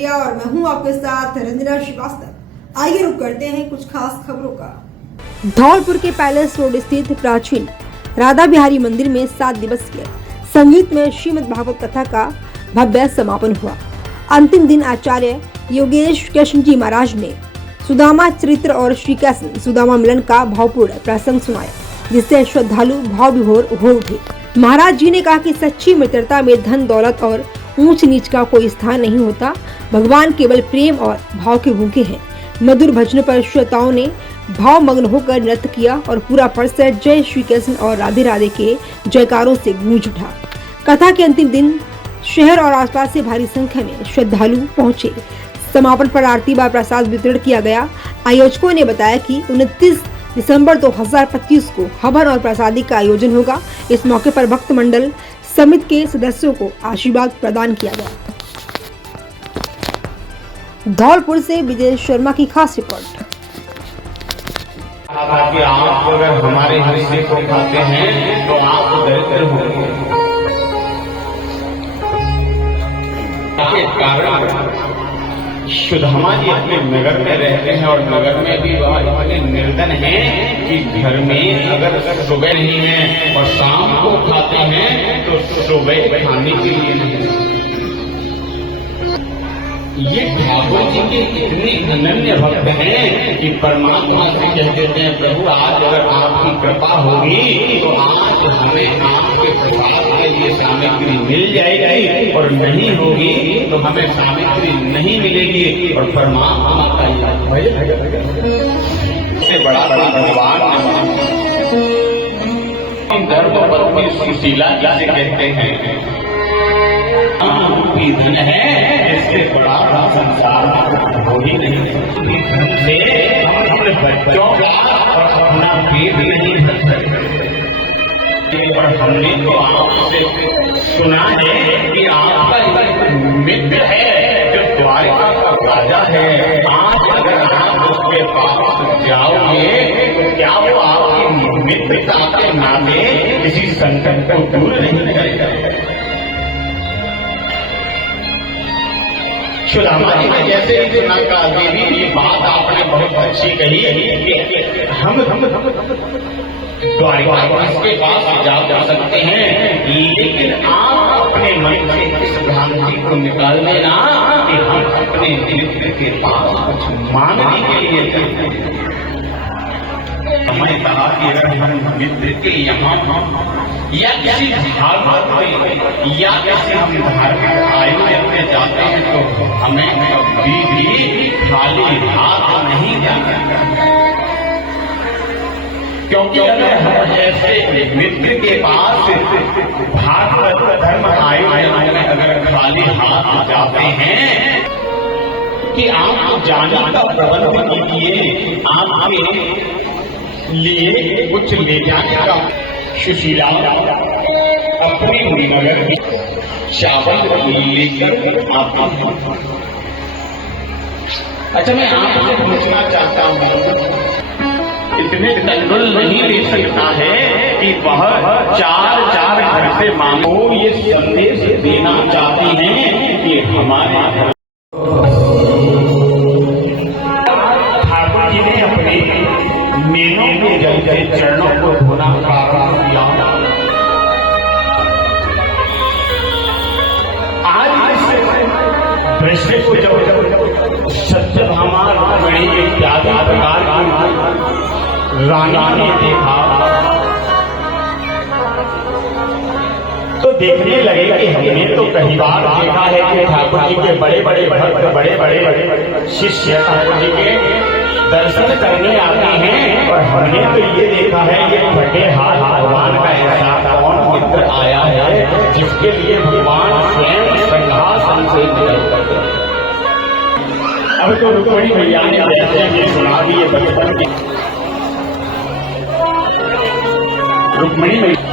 India और मैं हूं आपके साथ रंजना श्रीवास्तव। आइए रुक करते हैं कुछ खास खबरों का। धौलपुर के पैलेस रोड स्थित प्राचीन राधा बिहारी मंदिर में 7 दिवसीय संगीत में श्रीमद् भागवत कथा का भव्य समापन हुआ। अंतिम दिन आचार्य योगेश कृष्ण जी महाराज ने सुदामा चरित्र और श्री कृष्ण सुदामा मिलन का भावपूर्ण प्रसंग सुनाया, जिससे श्रद्धालु भाव विभोर हो उठे। महाराज जी ने कहा कि सच्ची मित्रता में धन दौलत और ऊंच नीच का कोई स्थान नहीं होता। भगवान केवल प्रेम और भाव के भूखे हैं। मधुर भजनों पर श्रोताओं ने भाव मग्न होकर नृत्य किया और पूरा परिसर जय श्री कृष्ण और राधे राधे के जयकारों से गूंज उठा। कथा के अंतिम दिन शहर और आसपास से भारी संख्या में श्रद्धालु पहुंचे। समापन पर आरती व प्रसाद वितरण किया गया। आयोजकों ने बताया कि 29 दिसंबर 2025 को हवन और प्रसादी का आयोजन होगा। इस मौके पर भक्त मंडल समिति के सदस्यों को आशीर्वाद प्रदान किया गया। धौलपुर से विजय शर्मा की खास रिपोर्ट। आप अगर हमारे हिस्से को खाते हैं तो आप दरिद्र होंगे। सुदामा जी अपने नगर में रहते हैं और नगर में भी वह इतने निर्धन हैं कि घर में अगर सुबह नहीं है और शाम को खाते हैं तो सुबह खाने के लिए नहीं। ये ठाकुर जी के इतने अनन्य भक्त हैं कि परमात्मा से कह देते हैं, प्रभु आज अगर आपकी कृपा होगी तो आज हमें आपके प्रसाद के लिए सामग्री मिल जाएगी, और नहीं होगी तो हमें सामग्री नहीं मिलेगी। और परमात्मा का से बड़ा भगवान धर्मपत्नी सुशीला जिसे कहते हैं धन है, इससे बड़ा संसार हो ही नहीं। धन से हम अपने बच्चों का और अपना पेट नहीं भर सकते। और हमने तो आपसे सुना है कि आपका एक मित्र है जो द्वारिका का राजा है। आज अगर आप उसके पास जाओगे तो क्या वो आपकी मित्रता के नाते किसी संकट को दूर नहीं करेगा? सुदामा जी ने जैसे ही सुना का देवी ये बात आपने बहुत अच्छी कही कि हम द्वारिका इसके पास जा सकते हैं, लेकिन आप अपने मन से इस भ्रांति को निकाल देना कि हम अपने मित्र के पास कुछ मांगने के लिए जाते हैं। हमने कहा कि अगर हम मित्र के यहाँ या किसी भागवत में या किसी हम धार्मिक आयोजन में जाते हैं तो हमें कभी भी खाली हाथ नहीं जाना, क्योंकि अगर हम ऐसे मित्र के पास भागवत धर्म आयोजन में अगर खाली हाथ जाते हैं कि आप जाने का प्रबंध कीजिए, आपके लिए कुछ ले जाने का। सुशीला अपने नगर में चावल लेकर आता हूँ। अच्छा, मैं आपसे पूछना चाहता हूँ, इतने तंगुल नहीं ले सकता है कि वह चार घर से मांगो। ये संदेश देना चाहती हैं कि हमारे ठाकुर जी ने अपने मेनों के जल के चरणों को धोना प्रारंभ किया। आज दृश्य को जब सत्यभामा रुक्मिणी इत्यादि प्रकार की रानी ने देखा तो देखने लगे कि हमने तो कई बार देखा है कि ठाकुर जी के बड़े बड़े भक्त, बड़े बड़े शिष्य ठाकुर जी के दर्शन करने आते हैं, और हमने तो ये देखा है ये फटे हाथ भगवान का ऐसा कौन मित्र आया है जिसके लिए भगवान स्वयं सिंहासन से निकल करते। अब तो रुक्मिणी मैया ने जैसे सुना दिए बचपन की रुक्मिणी मैया